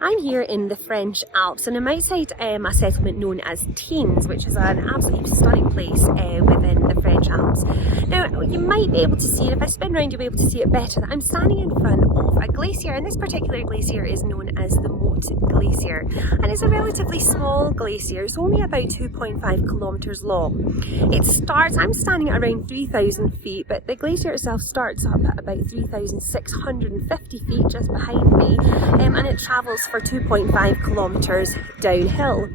I'm here in the French Alps and I'm outside a settlement known as Teens, which is an absolutely stunning place within the French Alps. Now, you might be able to see it, if I spin around you'll be able to see it better, that I'm standing in front of a glacier, and this particular glacier is known as the Motte Glacier, and it's a relatively small glacier. It's only about 2.5 kilometres long. I'm standing at around 3,000 feet, but the glacier itself starts up at about 3,650 feet just behind me, and it travels for 2.5 kilometres downhill.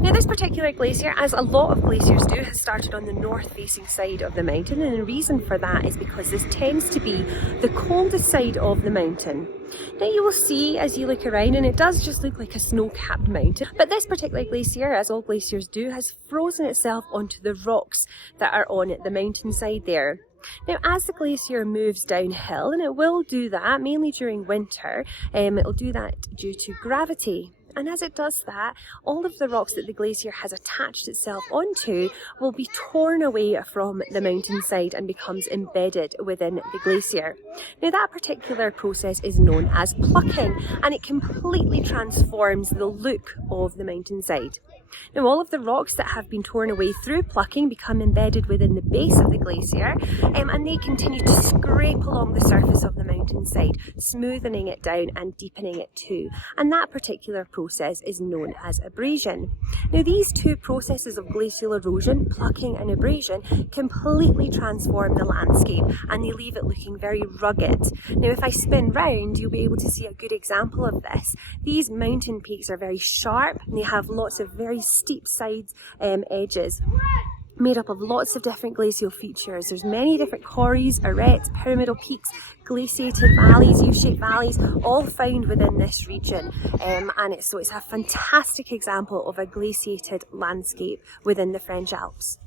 Now, this particular glacier, as a lot of glaciers do, has started on the north facing side of the mountain, and the reason for that is because this tends to be the coldest side of the mountain. Now, you will see as you look around, and it does just look like a snow-capped mountain, but this particular glacier, as all glaciers do, has frozen itself onto the rocks that are on the mountainside there. Now, as the glacier moves downhill, and it will do that mainly during winter, it'll do that due to gravity. And as it does that, all of the rocks that the glacier has attached itself onto will be torn away from the mountainside and becomes embedded within the glacier. Now, that particular process is known as plucking, and it completely transforms the look of the mountainside. Now, all of the rocks that have been torn away through plucking become embedded within the base of the glacier, and they continue to scrape along the surface of the mountainside, smoothing it down and deepening it too. And that particular process is known as abrasion. Now, these two processes of glacial erosion, plucking and abrasion, completely transform the landscape, and they leave it looking very rugged. Now, if I spin round, you'll be able to see a good example of this. These mountain peaks are very sharp, and they have lots of very steep sides edges made up of lots of different glacial features. There's many different corries, arêtes, pyramidal peaks, glaciated valleys, U-shaped valleys, all found within this region, and it's a fantastic example of a glaciated landscape within the French Alps.